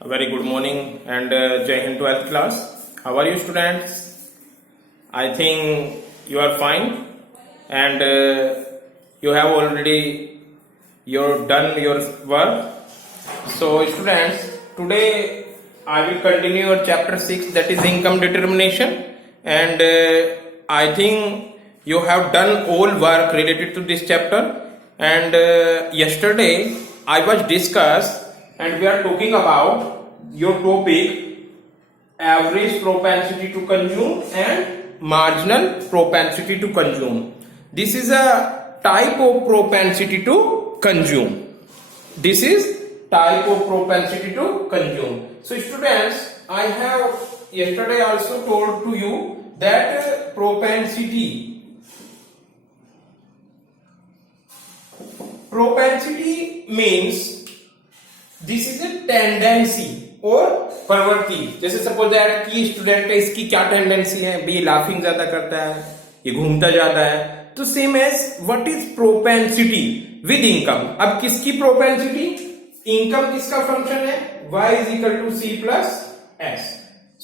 A very good morning and Jai Hind 12th class. How are you students? I think you are fine and you have already done your work. So students, today I will continue your chapter 6, that is income determination, and I think you have done all work related to this chapter. And yesterday I was discussed and we are talking about your topic average propensity to consume and marginal propensity to consume. This is a type of propensity to consume. This is type of propensity to consume. So students, I have yesterday also told to you that propensity means this is a tendency और प्रवृत्ति. जैसे suppose that कि student है, इसकी क्या tendency है, ये laughing ज्यादा करता है, ये घूमता ज्यादा है. तो same as what is propensity with income. अब किसकी प्रोपेंसिटी, इनकम किसका फंक्शन है, y is equal to C plus S.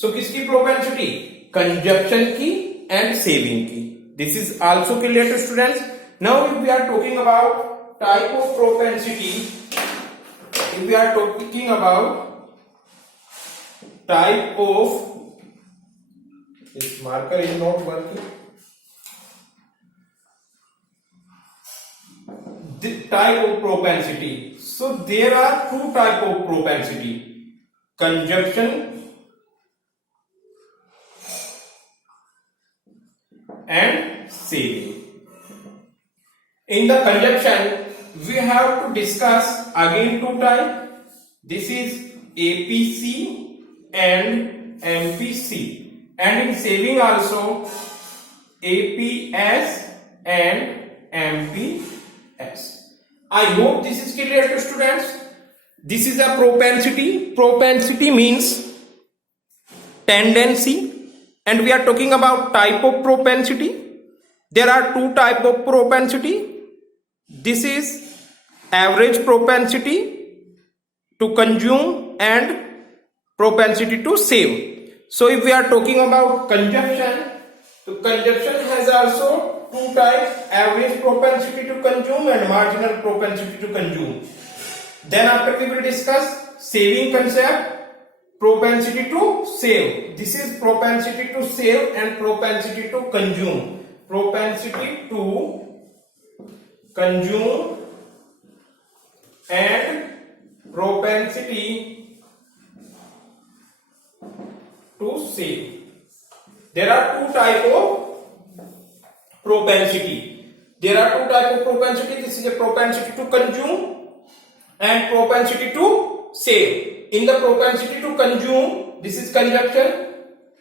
So किसकी प्रोपेंसिटी, कंजप्शन की एंड सेविंग की. This is also clear to students. Now if we are talking about type of propensity, if we are talking about type of, this marker is not working, the type of propensity. So there are two type of propensity, conjunction and saving. In the conjunction we have to discuss again two type. This is APC and MPC, and in saving also APS and MPS. I hope this is clear to students. This is a propensity. Propensity means tendency, and we are talking about type of propensity. There are two type of propensity. This is average propensity to consume and propensity to save. So if we are talking about consumption, so consumption has also two types, average propensity to consume and marginal propensity to consume. Then after we will discuss saving concept, propensity to save. This is propensity to save and propensity to consume. Propensity to consume and propensity to save. There are two type of propensity. There are two type of propensity. This is a propensity to consume and propensity to save. In the propensity to consume, this is conjunction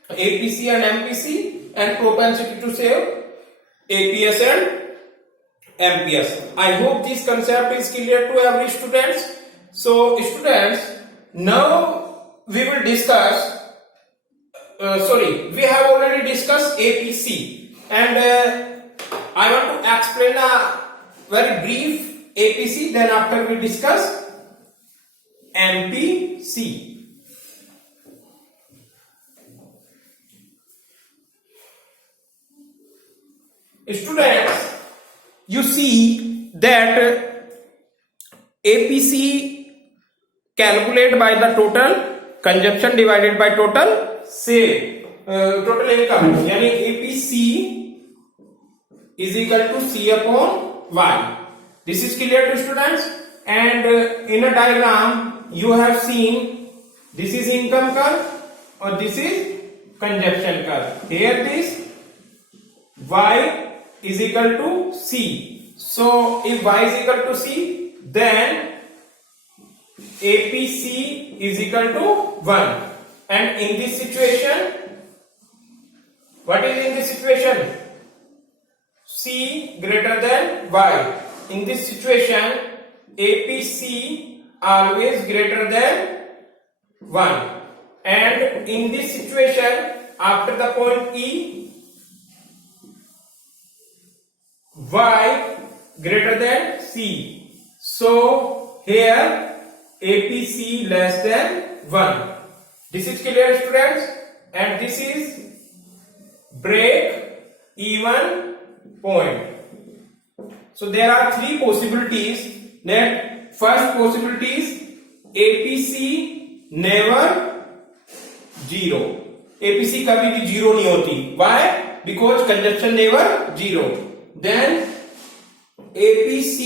APC and MPC, and propensity to save APS and MPS. I hope this concept is clear to every students. So students, now we will discuss, we have already discussed APC, and I want to explain a very brief APC, then after we discuss MPC. Students, you see that APC calculated by the total consumption divided by total sale, total income, यानी APC is equal to C upon Y. This is clear to students. And in a diagram you have seen, this is income curve or this is consumption curve. Here this Y is equal to C. So if Y is equal to C, then APC is equal to 1. And in this situation, what is in this situation? C greater than Y. In this situation, APC always greater than 1. And in this situation, after the point E, Y greater than C. So here APC less than 1. This is clear, students, and this is break even point. So there are three possibilities. That first possibility is APC never zero. APC कभी भी zero नहीं होती. Why? Because conjunction never zero. Then APC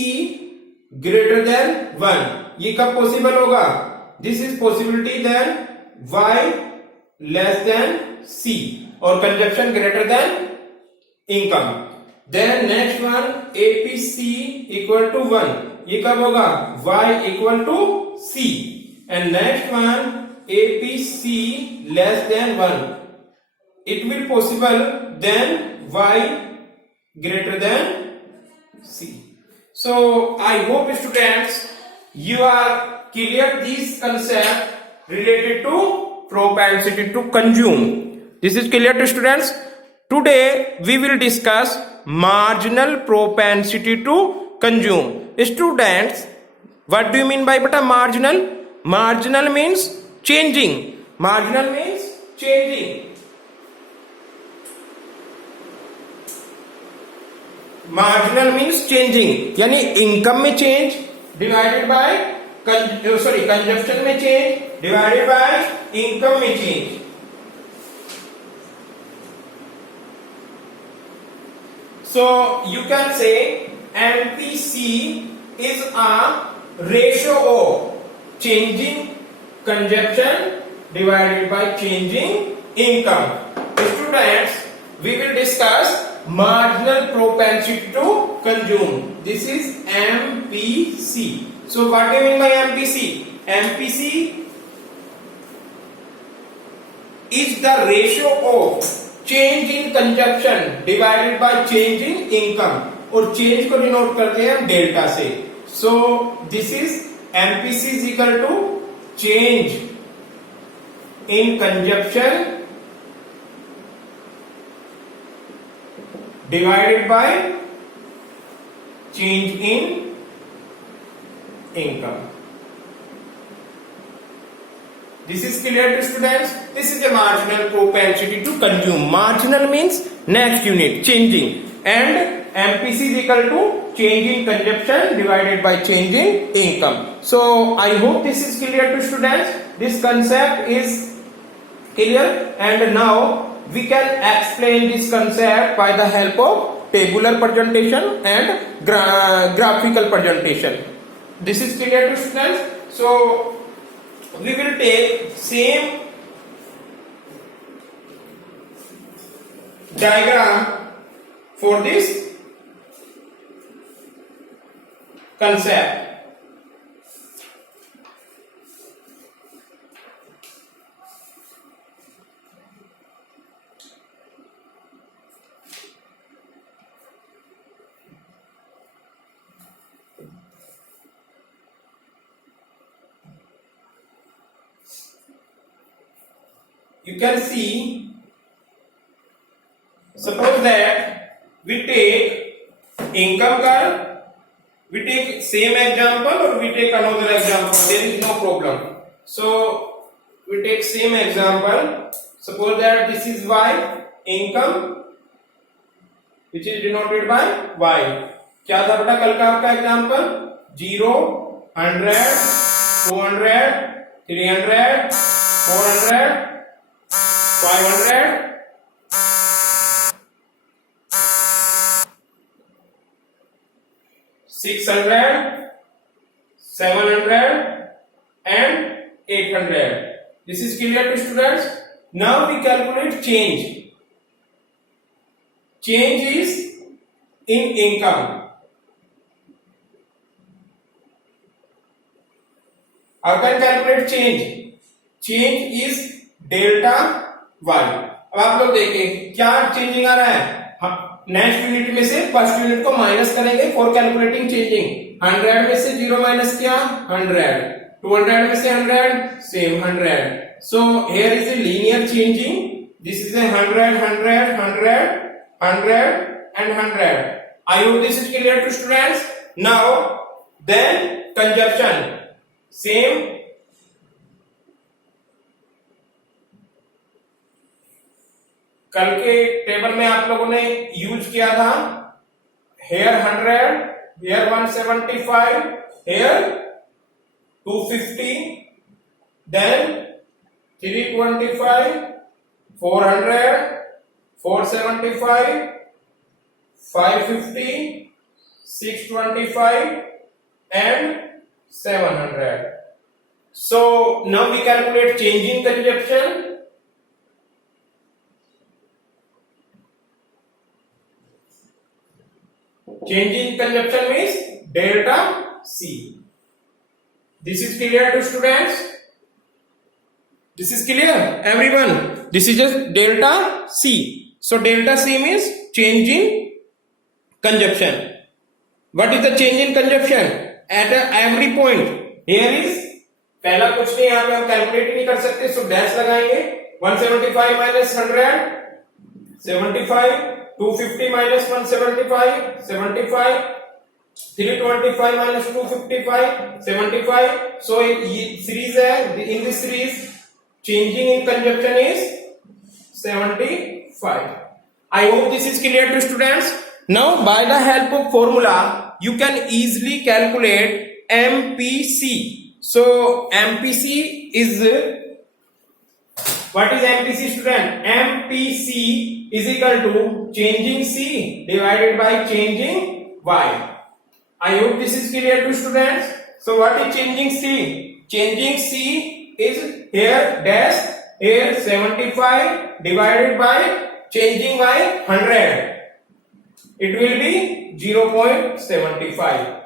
greater than 1. ये कब possible होगा? This is possibility then Y less than C or conjunction greater than income. Then next one APC equal to 1. ये कब होगा? Y equal to C. And next one APC less than 1. It will possible then Y greater than C. So I hope students you are clear this concept related to propensity to consume. This is clear to students. Today we will discuss marginal propensity to consume. Students, what do you mean by marginal? Marginal means changing. Marginal means changing. Marginal means changing. यानी income में change divided by consumption में change divided by income में change. So you can say MPC is a ratio of changing consumption divided by changing income. Students, we will discuss marginal propensity to consume. This is MPC. So what do you mean by MPC? MPC is the ratio of change in consumption divided by change in income. और change को denote करते हैं हम delta से. So this is MPC is equal to change in consumption divided by change in income. This is clear to students. This is a marginal propensity to consume. Marginal means next unit changing, and MPC is equal to change in consumption divided by change in income. So I hope this is clear to students. This concept is clear, and now we can explain this concept by the help of tabular presentation and graphical presentation. This is clear to students. So we will take same diagram for this concept. You can see, suppose that we take income curve, we take same example or we take another example, there is no problem. So we take same example. Suppose that this is Y, income, which is denoted by Y. क्या था बेटा कल का आपका example? 0, 100, 200, 300, 400, 500, 600, 700 and 800. This is clear to students. Now we calculate change. Change is in income. How can calculate change? Change is delta y. अब आप लोग देखें क्या चेंजिंग आ रहा है. नेक्स्ट यूनिट में से फर्स्ट यूनिट को माइनस करेंगे फॉर कैलकुलेटिंग चेंजिंग. 100 में से 0 माइनस किया 100, 200 में से 100 same 100. So here is a linear changing. This is a 100, 100, 100, 100 and 100. I hope this is clear to students. Now then consumption. Same कल के टेबल में आप लोगों ने यूज किया था, hair 100, hair 175, hair 250, then 325, 400, 475, 550, 625 and 700. So now we calculate change in consumption. Change in consumption means delta C. This is clear to students? This is clear, everyone? This is just delta C. So delta C means change in consumption. What is the change in consumption? At every point. Here is, पहला कुछ नहीं, यहाँ पे हम calculate नहीं कर सकते, so dash लगाएंगे. 175 minus 100, 75. 250 minus 175, 75. 325 minus 255, 75. So series है, in this series changing in consumption is 75. I hope this is clear to students. Now by the help of formula you can easily calculate MPC. So MPC is, what is MPC student? MPC is equal to changing C divided by changing Y. I hope this is clear to students. So what is changing C? Changing C is here dash, here 75 divided by changing by 100. It will be 0.75.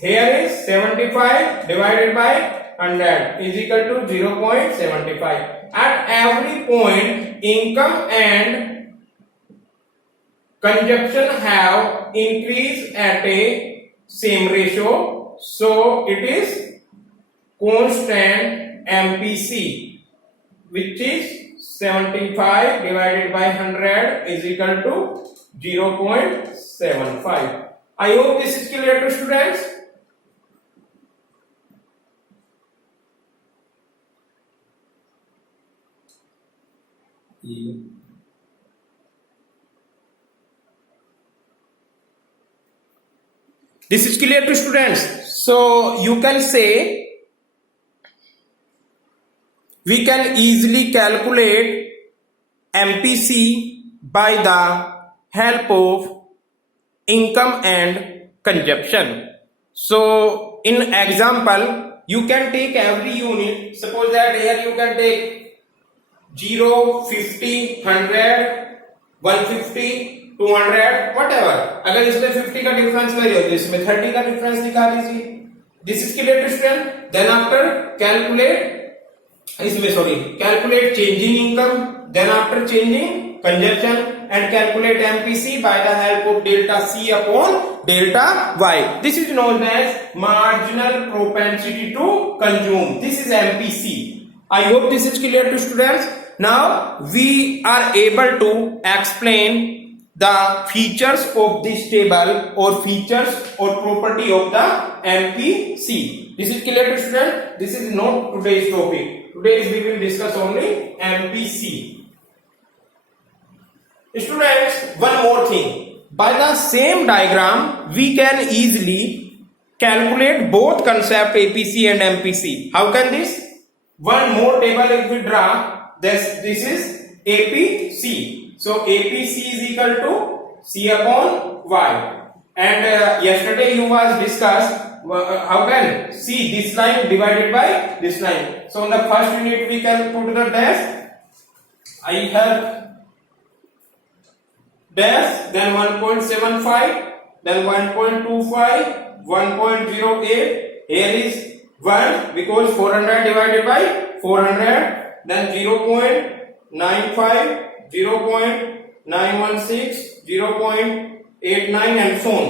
Here is 75 divided by 100 is equal to 0.75. At every point, income and consumption have increased at a same ratio, so it is constant MPC, which is 75 divided by 100 is equal to 0.75. I hope this is clear to students. This is clear to students. So you can say we can easily calculate MPC by the help of income and consumption. So in example you can take every unit. Suppose that here you can take 0, 50, 100, 150, 200, whatever. अगर इसमें 50 का difference vary हो तो इसमें 30 का difference निकाल लीजिए. This is clear to student. Then after calculate changing income, then after changing consumption, and calculate MPC by the help of delta C upon delta Y. This is known as marginal propensity to consume. This is MPC. I hope this is clear to students. Now we are able to explain the features of this table or features or property of the MPC. This is clear to student. This is not today's topic. Today we will discuss only MPC. Students, one more thing. By the same diagram, we can easily calculate both concept APC and MPC. How can this? One more table if we draw. This is APC. So APC is equal to C upon Y. And yesterday you was discussed how can see this line divided by this line. So in the first unit we can put the dash. I have dash, then 1.75, then 1.25, 1.08. Here is 1 because 400 divided by 400. Then 0.95, 0.916, 0.89 and so on.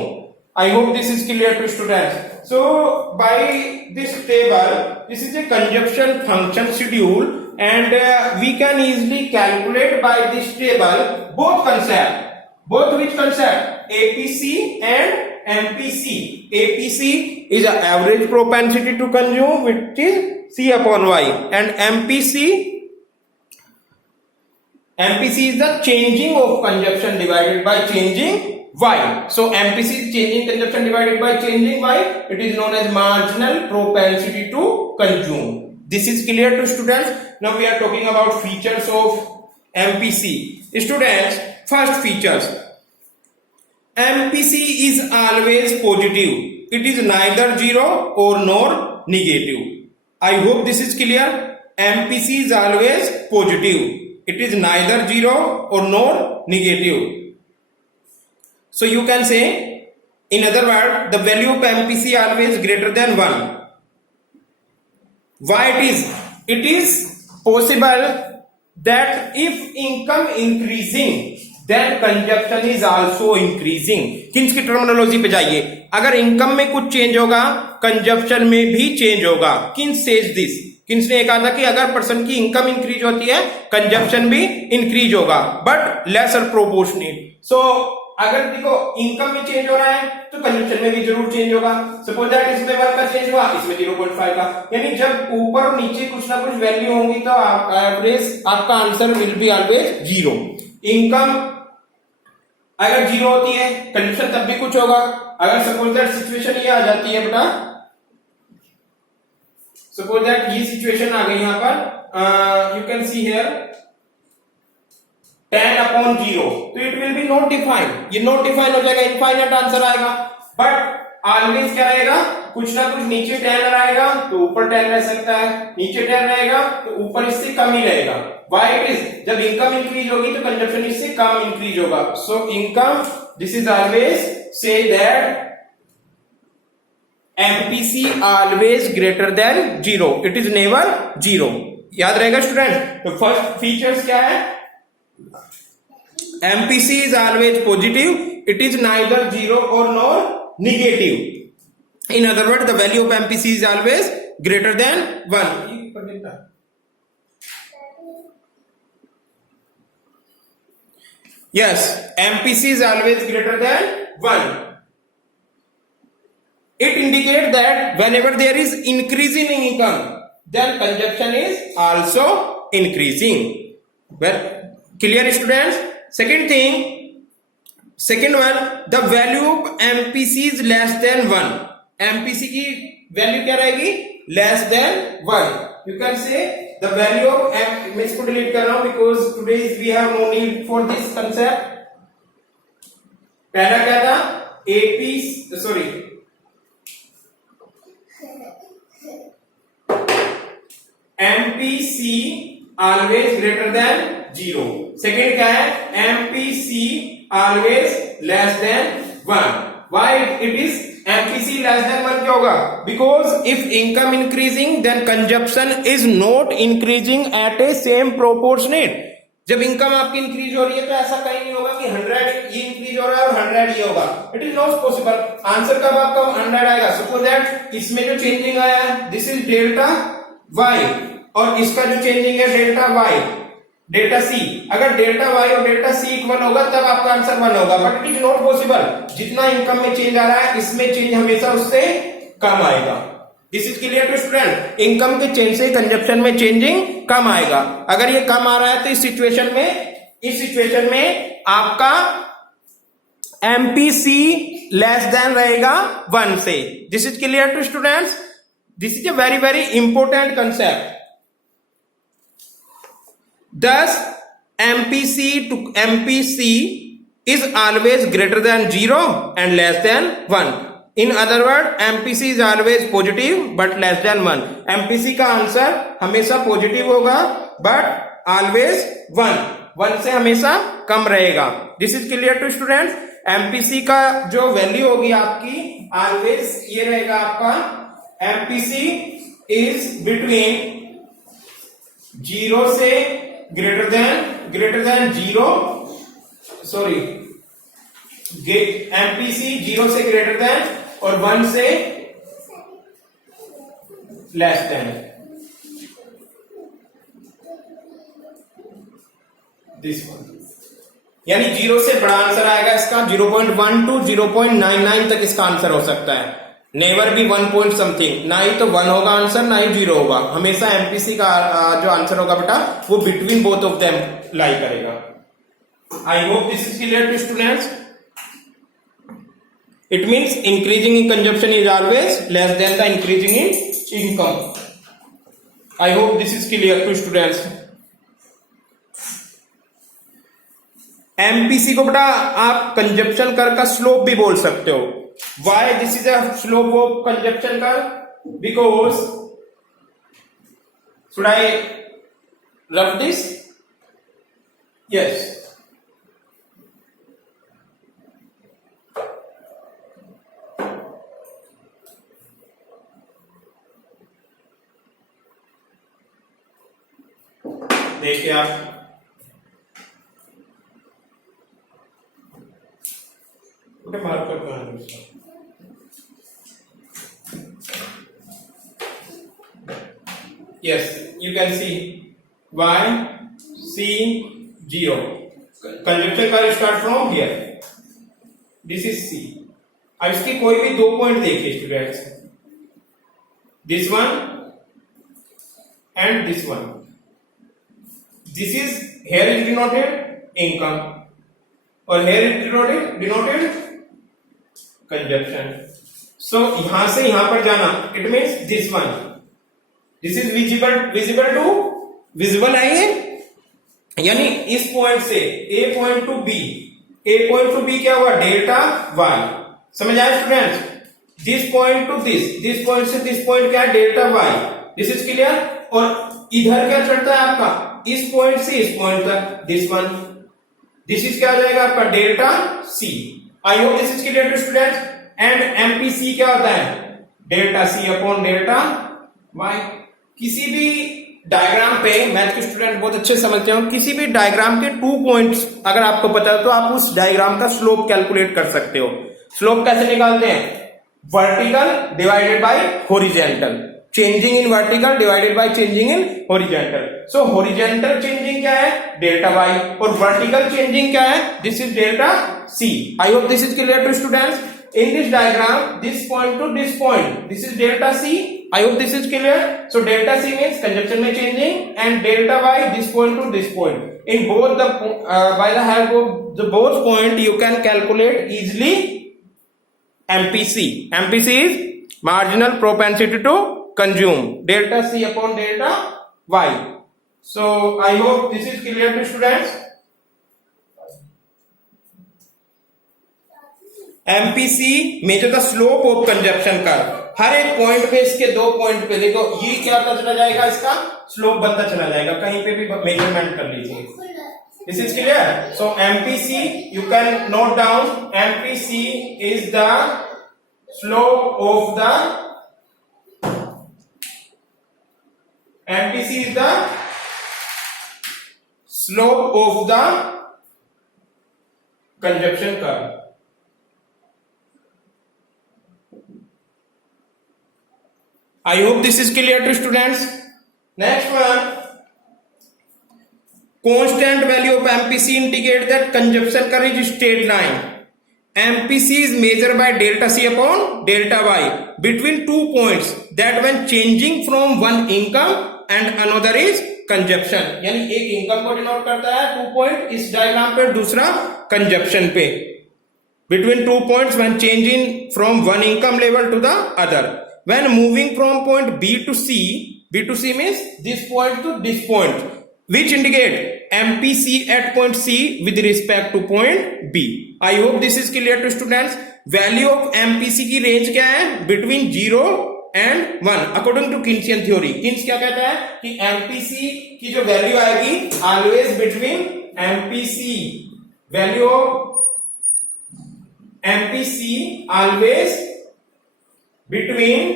I hope this is clear to students. So by this table, this is a consumption function schedule, and we can easily calculate by this table both concept. Both which concept? APC and MPC. APC is a average propensity to consume, which is C upon Y, and MPC is the changing of consumption divided by changing Y. So MPC is changing consumption divided by changing Y. It is known as marginal propensity to consume. This is clear to students. Now we are talking about features of MPC. Students, first features. MPC is always positive. It is neither zero or nor negative. I hope this is clear. MPC is always positive. It is neither zero or nor negative. So you can say, in other words, the value of MPC always greater than 1. Why it is? It is possible that if income increasing, then consumption is also increasing. Keynes की terminology पे जाइए, अगर income में कुछ change होगा, consumption में भी change होगा. Keynes says this? किन्स ने कहा था कि अगर पर्सन की इनकम इंक्रीज होती है, कंजप्शन भी इंक्रीज होगा, बट लेसर प्रोपोर्शनेट. सो अगर देखो इनकम में चेंज हो रहा है तो कंजप्शन में भी जरूर चेंज होगा. सपोज दैट इसमें 1 का चेंज हुआ, इसमें 0.5 का, यानी जब ऊपर और नीचे कुछ ना कुछ वैल्यू होंगी तो एवरेज आपका answer will be always 0. Income अगर 0 होती है, कंजप्शन तब भी कुछ होगा. अगर सपोज दैट सिचुएशन ये आ जाती है बेटा, सपोज दैट ये सिचुएशन आ गई यहां पर, you can see here 10 upon 0, तो it will be not defined. ये नॉट डिफाइंड हो जाएगा, इनफाइनाइट आंसर आएगा. बट ऑलवेज क्या रहेगा, कुछ ना कुछ नीचे 10 रहेगा तो ऊपर 10 रह सकता है, नीचे 10 रहेगा तो ऊपर इससे कम ही रहेगा. Why it is? जब इनकम इंक्रीज होगी तो कंजप्शन इससे कम इंक्रीज होगा. So income, this is always say that MPC always greater than 0. It is never 0. याद रहेगा स्टूडेंट. तो फर्स्ट फीचर्स क्या है? MPC is always positive. It is neither 0 or nor negative. In other words, the value of MPC is always greater than 1. Yes, MPC is always greater than 1. It indicates that whenever there is increase in income, then consumption is also increasing. Well, clear students? Second one, the value of MPC is less than 1. MPC की value क्या रहेगी? Less than 1. You can say the value of मैं इसको delete कर रहा हूं because today we have no need for this concept. पहला क्या था? MPC always greater than 0. Second क्या है? MPC always less than 1. Why it is MPC less than 1 क्या होगा? Because if income increasing, then consumption is not increasing at a same proportionate. जब income आपकी increase हो रही है तो ऐसा कहीं नहीं होगा कि 100 ये इंक्रीज हो रहा है और 100 ये होगा. It is not possible. Answer कब आपका 100 आएगा? सपोज दैट इसमें जो चेंजिंग आया है, दिस इज डेल्टा वाई, और इसका जो चेंजिंग है डेल्टा वाई, डेल्टा सी. अगर डेल्टा वाई और डेल्टा सी इक्वल होगा तब आपका आंसर 1 होगा. But it is not possible. जितना इनकम में चेंज आ रहा है, इसमें चेंज हमेशा उससे कम आएगा. This is clear to student? Income के चेंज से कंजप्शन में चेंजिंग कम आएगा. अगर ये कम आ रहा है तो इस सिचुएशन में आपका MPC लेस देन रहेगा 1 से. This is clear to students? This is a very very important concept. Thus, MPC is always greater than 0 and less than 1. In other words, MPC is always positive but less than 1. MPC का answer हमेशा positive होगा but always 1 से हमेशा कम रहेगा. This is clear to students? MPC का जो value होगी आपकी always ये रहेगा आपका MPC is between 0 से greater than 0, sorry, MPC 0 से greater than और 1 से less than. This one. यानी 0 से बड़ा आंसर आएगा इसका 0.1 to 0.99 तक इसका आंसर हो सकता है. नेवर बी 1 पॉइंट समथिंग, ना ही तो 1 होगा आंसर ना ही 0 होगा, हमेशा एमपीसी का जो आंसर होगा बेटा वो between both of them lie करेगा। I hope this is clear to students. It means increasing in consumption is always less than the increasing in income. I hope this is clear to students. MPC को बेटा आप consumption कर का slope भी बोल सकते हो। Why this is a slope of consumption curve? Because should I rub this? Yes, देखिए आप मार्कर कहाँ है उसका? Yes, you can see Y C 0. Conjunction curve start from here. This is C. अब इसके कोई भी 2 पॉइंट देखिए students, this one and this one. This is here is denoted income और here is denoted consumption. So यहां से यहां पर जाना, it means this one, this is visible to, visible है ये, यानी इस पॉइंट से A point to B, A point to B क्या हुआ? Delta Y. समझ आया students? This point to this point से दिस पॉइंट क्या है? Delta Y. This is clear. और इधर क्या चढ़ता है आपका? इस पॉइंट से इस पॉइंट तक, दिस वन, दिस इज क्या हो जाएगा आपका? Delta C. I hope this is clear to students. And MPC क्या होता है? Delta C upon delta Y. किसी भी डायग्राम पे, मैथ के स्टूडेंट बहुत अच्छे समझते हो, किसी भी डायग्राम के 2 पॉइंट्स अगर आपको पता है तो आप उस डायग्राम का स्लोप कैलकुलेट कर सकते हो। स्लोप कैसे निकालते हैं? Vertical divided by horizontal, changing in vertical divided by changing in horizontal. So horizontal changing क्या है? Delta Y. और वर्टिकल चेंजिंग क्या है? This is delta C. I hope this is clear to students. In this diagram, this point to this point, this is delta C. I hope this is clear. So delta C means conjunction में changing, and delta Y this point to this point. In both the by the help of the both point, you can calculate easily MPC. MPC is marginal propensity to consume. Delta C upon delta Y. So I hope this is clear to students. MPC measure the slope of consumption curve. हर एक point पे, इसके 2 point पे देखो ये क्या होता चला जाएगा, इसका स्लोप बनता चला जाएगा। कहीं पे भी मेजरमेंट कर लीजिए। This is clear. So MPC you can note down, MPC is the slope of the, MPC is the slope of the consumption curve. I hope this is clear to students. Next one, constant value of MPC indicate that consumption curve is straight line. MPC is measured by delta C upon delta Y between 2 points that when changing from one income and another is consumption. यानी एक income को denote करता है 2 point इस diagram पे, दूसरा consumption पे। Between 2 points when changing from one income level to the other. When moving from point B to C means this point to this point, which indicate MPC at point C with respect to point B. I hope this is clear to students. Value of MPC की range क्या है? Between 0 and 1 according to Keynesian theory. Keynes क्या कहता है कि MPC की जो value आएगी always between MPC, value of MPC always between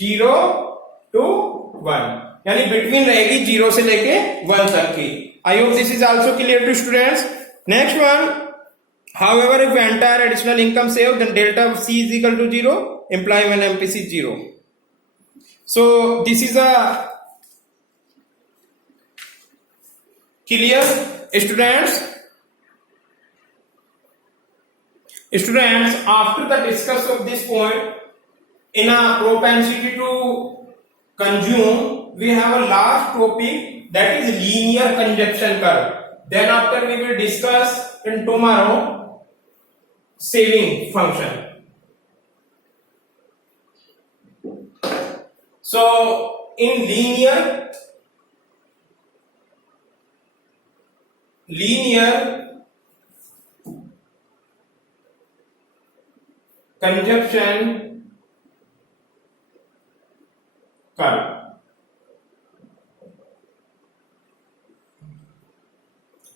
0 to 1, यानी बिटवीन रहेगी 0 से लेके 1 तक की। I hope this is also clear to students. Next one, however if entire additional income saved then delta C is equal to 0, imply when MPC is 0. So this is a clear students. Students, after the discuss of this point, in a propensity to consume, we have a last topic, that is linear conjunction curve. Then after we will discuss in tomorrow saving function. So in linear conjunction curve,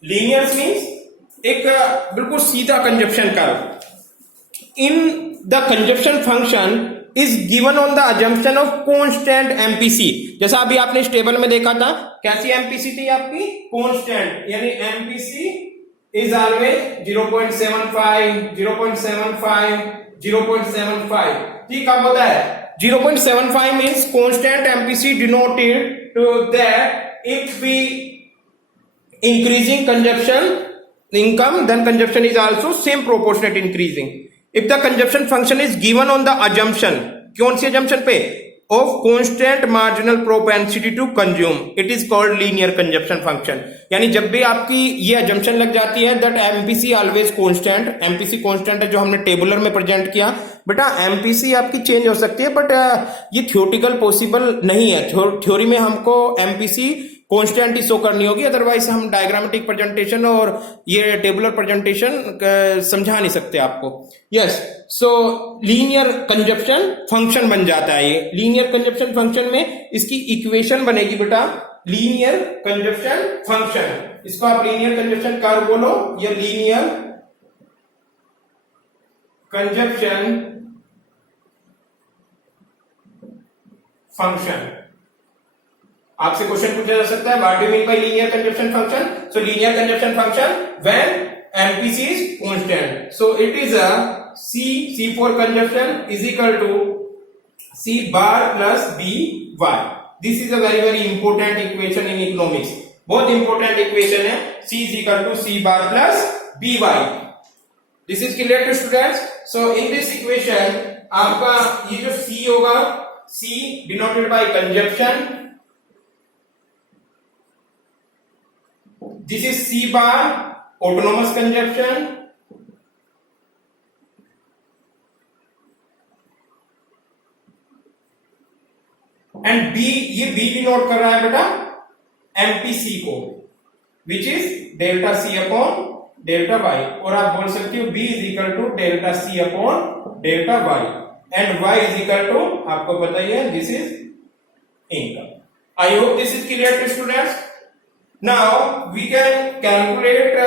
linear means एक बिल्कुल सीधा consumption curve. In the consumption function is given on the assumption of constant MPC. जैसा अभी आपने इस table में देखा था, कैसी एमपीसी थी आपकी? कांस्टेंट, यानी एमपीसी इज ऑलवेज 0.75, 0.75, 0.75। ठीक, कब होता है 0.75 means constant MPC denoted to that if we increasing consumption income, then consumption is also same proportionate increasing. If the consumption function is given on the assumption, कौन सी assumption पे? Of constant marginal propensity to consume, it is called linear consumption function। यानी जब भी आपकी ये assumption लग जाती है that MPC always constant, MPC constant है जो हमने टेबुलर में प्रेजेंट किया। बेटा MPC आपकी चेंज हो सकती है, बट ये थियोटिकल पॉसिबल नहीं है। थ्योरी में हमको MPC कांस्टेंट ही शो करनी होगी, अदरवाइज हम डायग्रामेटिक प्रेजेंटेशन और ये टेबुलर प्रेजेंटेशन समझा नहीं सकते आपको। यस, सो लीनियर कंजप्शन फंक्शन बन जाता है। ये लीनियर कंजप्शन फंक्शन में इसकी इक्वेशन बनेगी बेटा, लीनियर कंजप्शन फंक्शन। इसको आप लीनियर कंजप्शन कर्व बोलो या लीनियर कंजप्शन फंक्शन। आपसे क्वेश्चन पूछा जा सकता है, what do you mean by linear consumption function? So linear consumption function when MPC is constant, so it is a C for conjunction is equal to C bar plus by। This is a very very important equation in economics, बहुत important equation है। C is equal to C bar plus by। This is clear to students? So in this equation आपका ये जो C होगा, C denoted by conjunction, this is C bar autonomous conjunction, and B, ये B denote कर रहा है बेटा MPC को, which is delta C upon delta Y, और आप बोल सकते हो B is equal to delta C upon delta Y, and Y is equal to आपको पता ही है this is income. I hope this is clear to students. Now we can calculate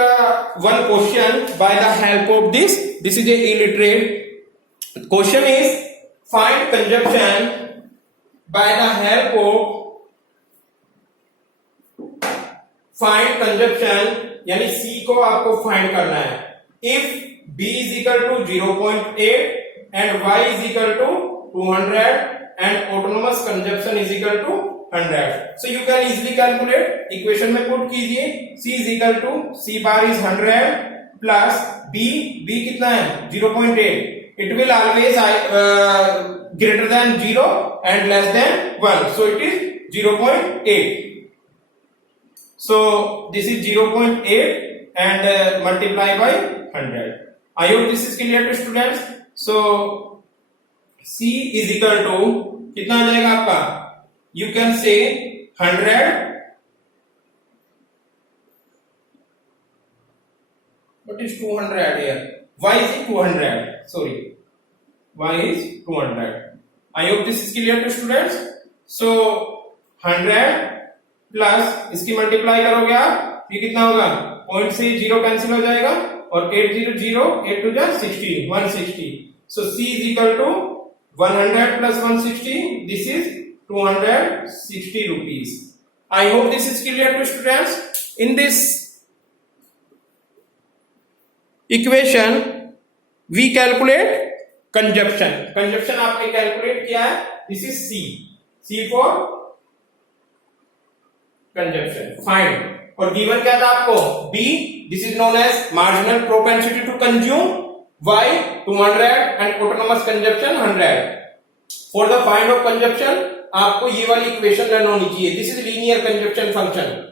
one question by the help of this. This is a illiterate question is find conjunction by the help of find conjunction, यानी C को आपको find करना है। If B is equal to 0.8 and Y is equal to 200 and autonomous conjunction is equal to 100, so you can easily calculate। Equation में put कीजिए, C is equal to C bar is 100 plus B कितना है 0.8, it will always greater than 0 and less than 1, so it is 0.8, so this is 0.8 and multiply by 100। I hope this is clear to students। so C is equal to कितना आ जाएगा आपका, you can say 100, what is 200 here? Y is 200, sorry, Y is 200। I hope this is clear to students। so 100 plus इसकी multiply करोगे आप, ये कितना होगा, point से 0 कैंसिल हो जाएगा, और 8 0 0 8 2 16 160, so C is equal to 100 plus 160, this is 260 rupees। I hope this is clear to students। in this equation we calculate conjunction। conjunction आपने कैलकुलेट किया है, this is C for conjunction, find। और given क्या था आपको, B, this is known as marginal propensity to consume, Y 200 and autonomous consumption 100। For the find of consumption आपको ये वाली इक्वेशन लर्न होनी चाहिए. This is linear consumption function.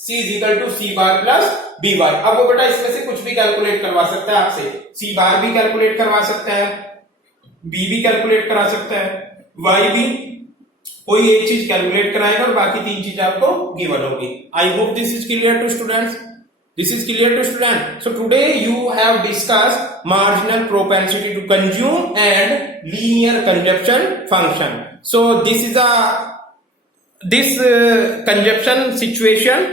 C is equal to C bar plus B bar. अब वो बेटा इसमें से कुछ भी कैलकुलेट करवा सकता है आपसे. सी बार भी कैलकुलेट करवा सकता है, बी भी कैलकुलेट करा सकता है, वाई भी कोई एक चीज कैलकुलेट कराएगा और बाकी तीन चीज आपको गिवन होगी. I hope this is clear to students. This is clear to student. So today you have discussed marginal propensity to consume and linear conjugation function. So this conjugation situation,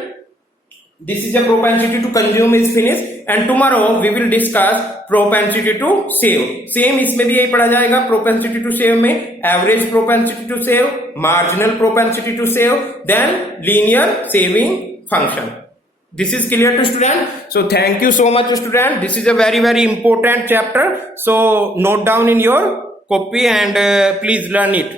this is a propensity to consume is finished, and tomorrow we will discuss propensity to save. Same इसमें भी यही पढ़ा जाएगा. propensity to save में average propensity to save, marginal propensity to save, then linear saving function. This is clear to student. So thank you so much student. This is a very important chapter. So note down in your copy and please learn it.